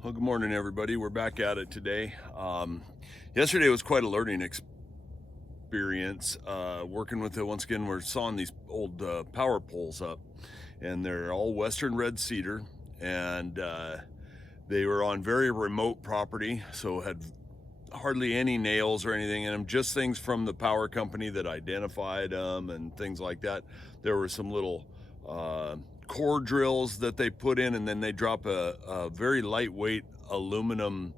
Well, good morning, everybody. We're back at it today. Yesterday was quite a learning experience. Working with it once again, we're sawing these old power poles up, and they're all Western red cedar, and they were on very remote property, so had hardly any nails or anything in them, just things from the power company that identified them and things like that. There were some little core drills that they put in, and then they drop a very lightweight aluminum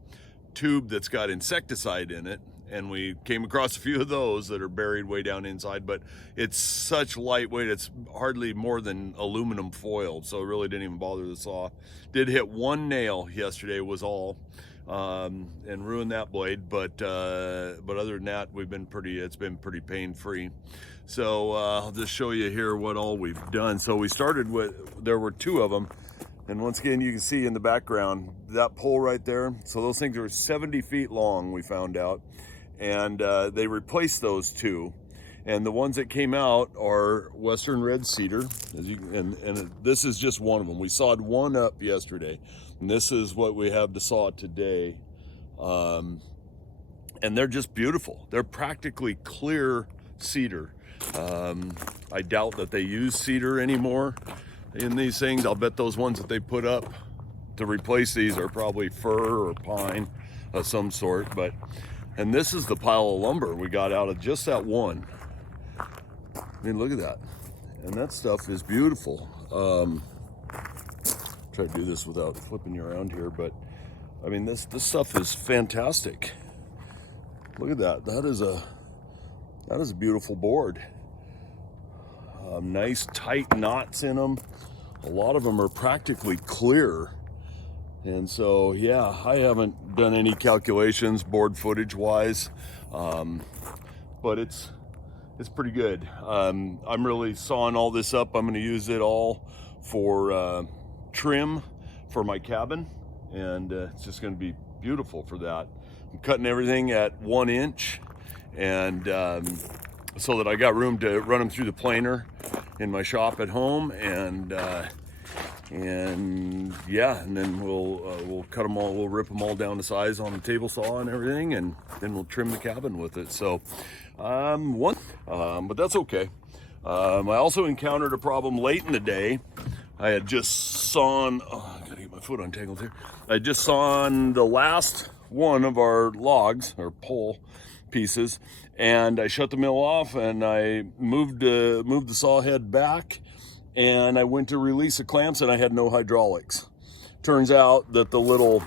tube that's got insecticide in it, and we came across a few of those that are buried way down inside, but it's such lightweight, it's hardly more than aluminum foil, so it really didn't even bother the saw. Did hit one nail yesterday, was all, and ruined that blade, but other than that, it's been pretty pain-free. So I'll just show you here what all we've done. So we started with, there were two of them, and once again, you can see in the background that pole right there. So those things are 70 feet long, we found out, and they replaced those two. And the ones that came out are Western red cedar, and this is just one of them. We sawed one up yesterday, and this is what we have to saw today. And they're just beautiful. They're practically clear cedar. I doubt that they use cedar anymore in these things. I'll bet those ones that they put up to replace these are probably fir or pine of some sort. And this is the pile of lumber we got out of just that one. I mean, look at that. And that stuff is beautiful. Try to do this without flipping you around here, but I mean, this stuff is fantastic. Look at that. That is a beautiful board. Nice tight knots in them. A lot of them are practically clear. And so, yeah, I haven't done any calculations board footage wise, but it's pretty good. I'm really sawing all this up. I'm going to use it all for trim for my cabin, and it's just going to be beautiful for that. I'm cutting everything at 1 inch, and so that I got room to run them through the planer in my shop at home, and yeah, and then we'll cut them all, we'll rip them all down to size on the table saw and everything, and then we'll trim the cabin with it. So but that's okay. I also encountered a problem late in the day. I had just sawn, I gotta get my foot untangled here. I just sawn the last one of our logs, or pole pieces, and I shut the mill off, and I moved the saw head back, and I went to release the clamps, and I had no hydraulics. Turns out that the little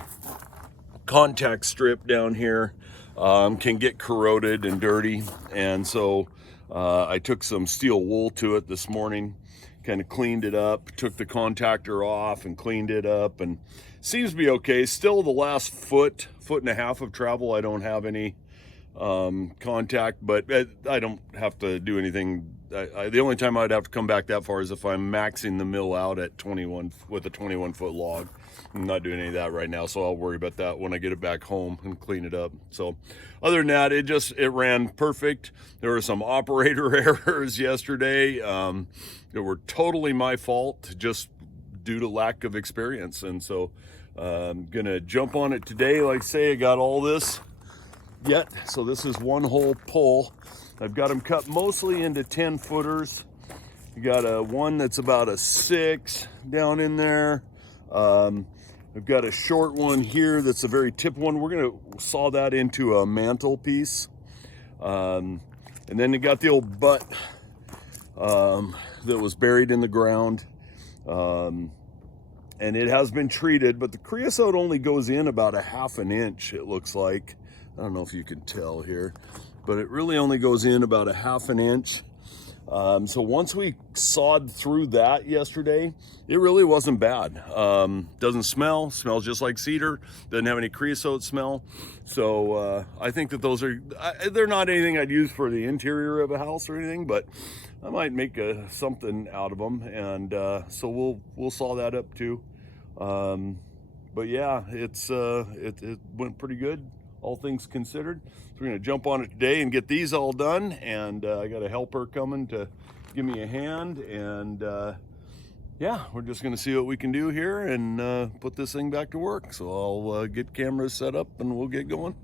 contact strip down here can get corroded and dirty, and so I took some steel wool to it this morning, kind of cleaned it up, took the contactor off and cleaned it up, and seems to be okay. Still, the last foot and a half of travel, I don't have any contact, but I don't have to do anything. The only time I'd have to come back that far is if I'm maxing the mill out at 21 with a 21-foot log. I'm not doing any of that right now, so I'll worry about that when I get it back home and clean it up. So other than that, it ran perfect. There were some operator errors yesterday that were totally my fault, just due to lack of experience. And so I'm gonna jump on it today. Like I say, I got all this yet. So this is one whole pull. I've got them cut mostly into 10 footers. You got one that's about a 6 down in there. I've got a short one here that's a very tip one. We're gonna saw that into a mantle piece. And then you got the old butt that was buried in the ground. And it has been treated, but the creosote only goes in about a 1/2 inch, it looks like. I don't know if you can tell here, but it really only goes in about a 1/2 inch. So once we sawed through that yesterday, it really wasn't bad. Doesn't smell, smells just like cedar, doesn't have any creosote smell. So I think that those are, they're not anything I'd use for the interior of a house or anything, but I might make something out of them, and so we'll saw that up too. But yeah, it went pretty good, all things considered. So we're gonna jump on it today and get these all done, and I got a helper coming to give me a hand, and yeah, we're just going to see what we can do here and put this thing back to work. So I'll get cameras set up and we'll get going.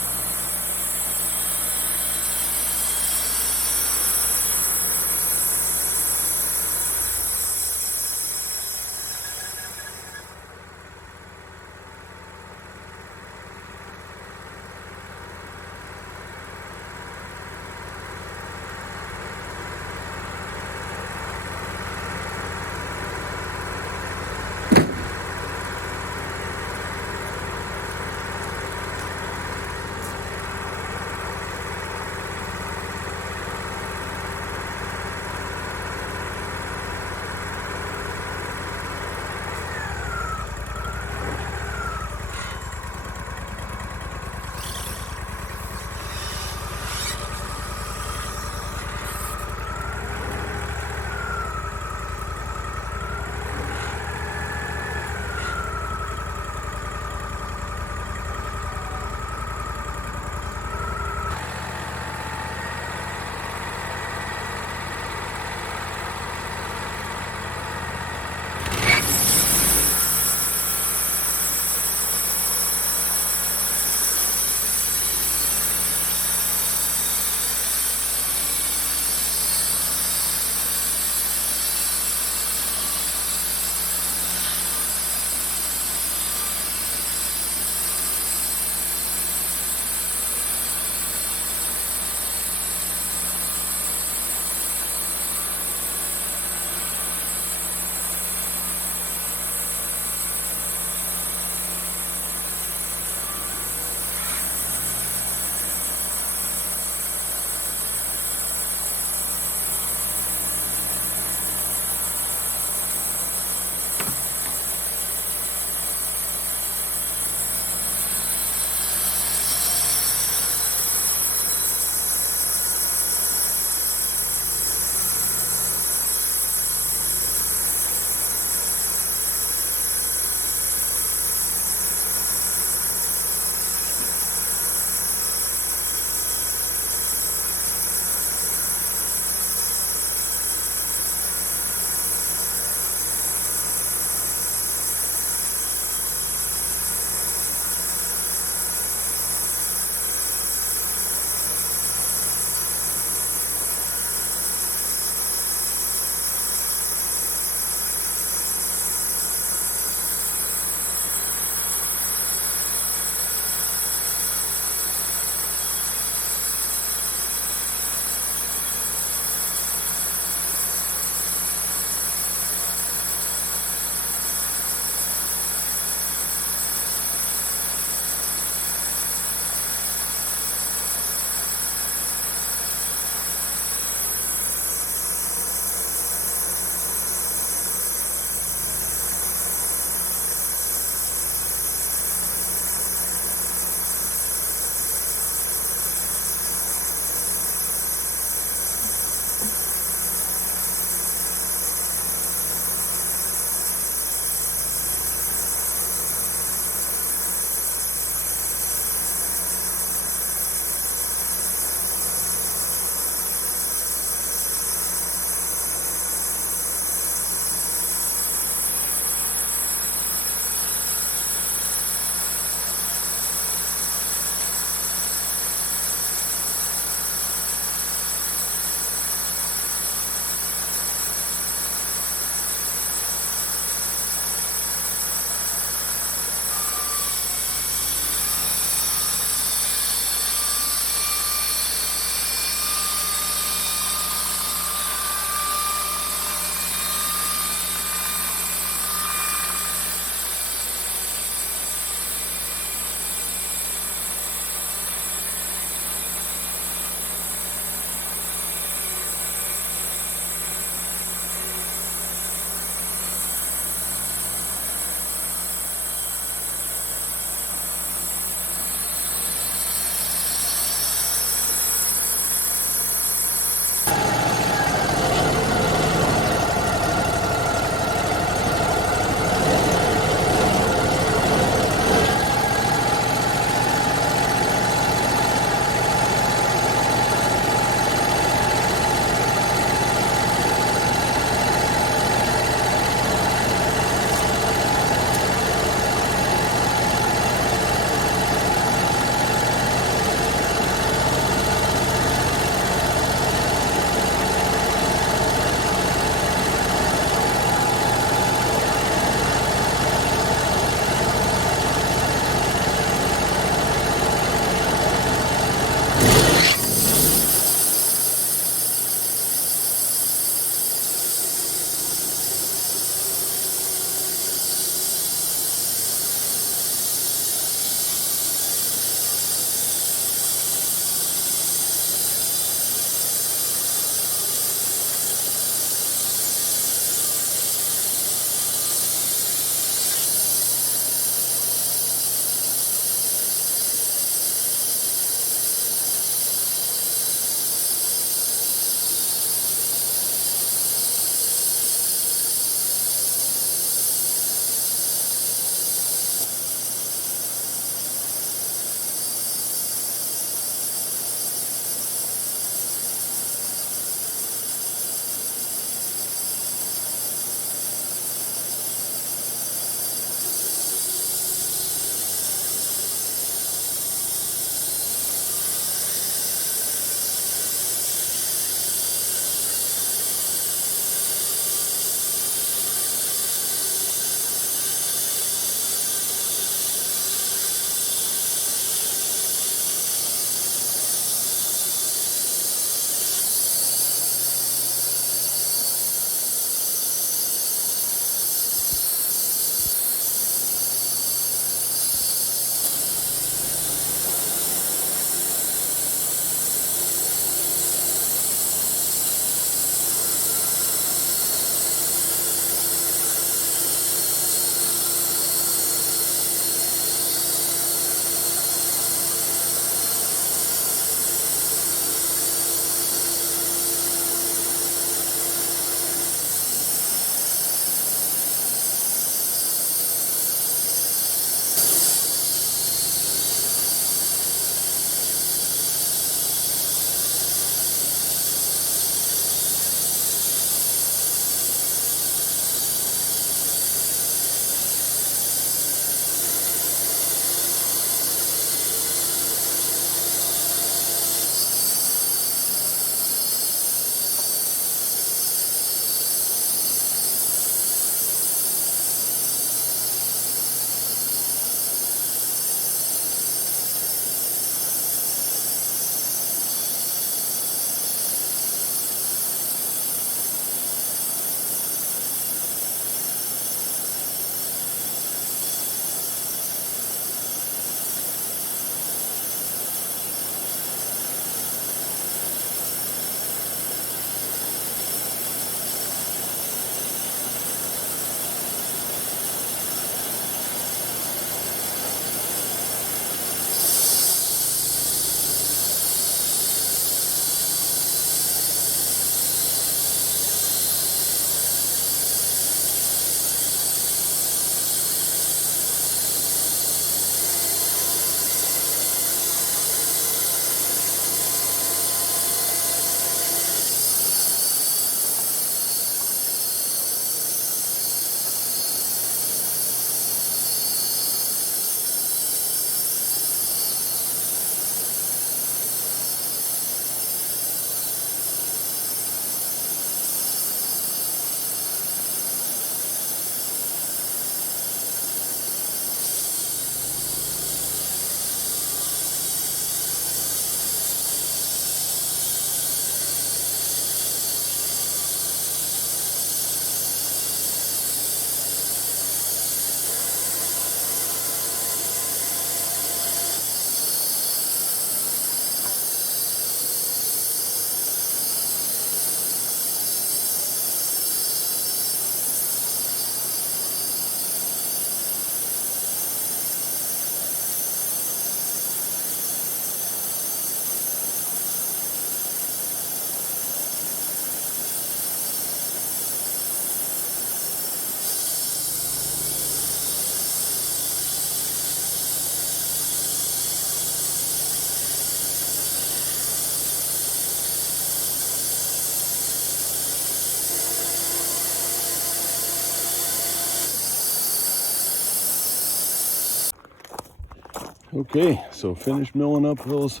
Okay, so finished milling up those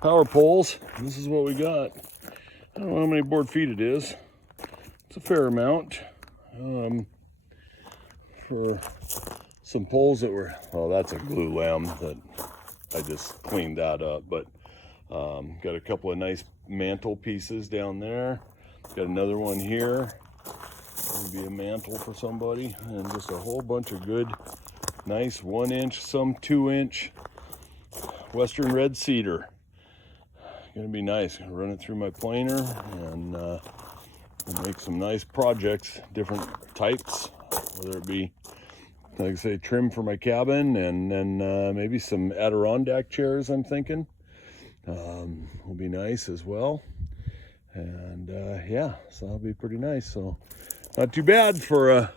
power poles. This is what we got. I don't know how many board feet it is. It's a fair amount. For some poles that were, oh, that's a glue lamb that I just cleaned that up, but got a couple of nice mantle pieces down there. Got another one here. Maybe a mantle for somebody, and just a whole bunch of good, nice 1 inch, some 2 inch Western red cedar. Gonna be nice. Gonna run it through my planer and make some nice projects, different types, whether it be, like I say, trim for my cabin, and then maybe some Adirondack chairs, I'm thinking. Will be nice as well. And yeah, so that'll be pretty nice. So not too bad for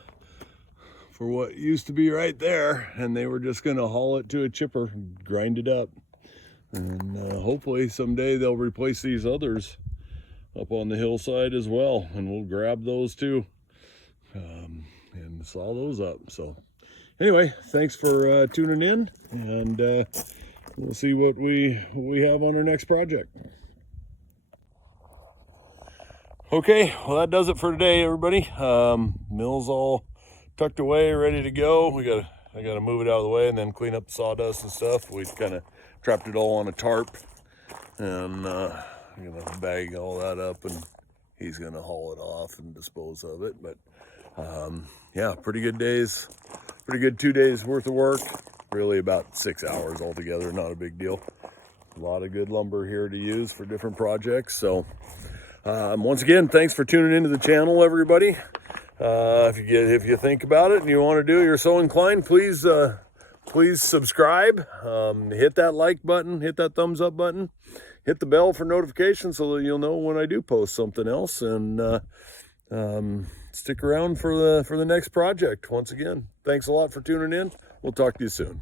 what used to be right there, and they were just gonna haul it to a chipper, grind it up, and hopefully someday they'll replace these others up on the hillside as well, and we'll grab those too and saw those up. So anyway, thanks for tuning in, and we'll see what we have on our next project. Okay, well, that does it for today, everybody. Mill's all tucked away, ready to go. I gotta move it out of the way and then clean up the sawdust and stuff. We kind of trapped it all on a tarp, and I'm gonna bag all that up, and he's gonna haul it off and dispose of it. But yeah, pretty good days, pretty good 2 days worth of work. Really about 6 hours altogether, not a big deal. A lot of good lumber here to use for different projects. So once again, thanks for tuning into the channel, everybody. If you think about it and you want to do it, you're so inclined, please subscribe, hit that like button, hit that thumbs up button, hit the bell for notifications so that you'll know when I do post something else, and stick around for the next project. Once again, thanks a lot for tuning in. We'll talk to you soon.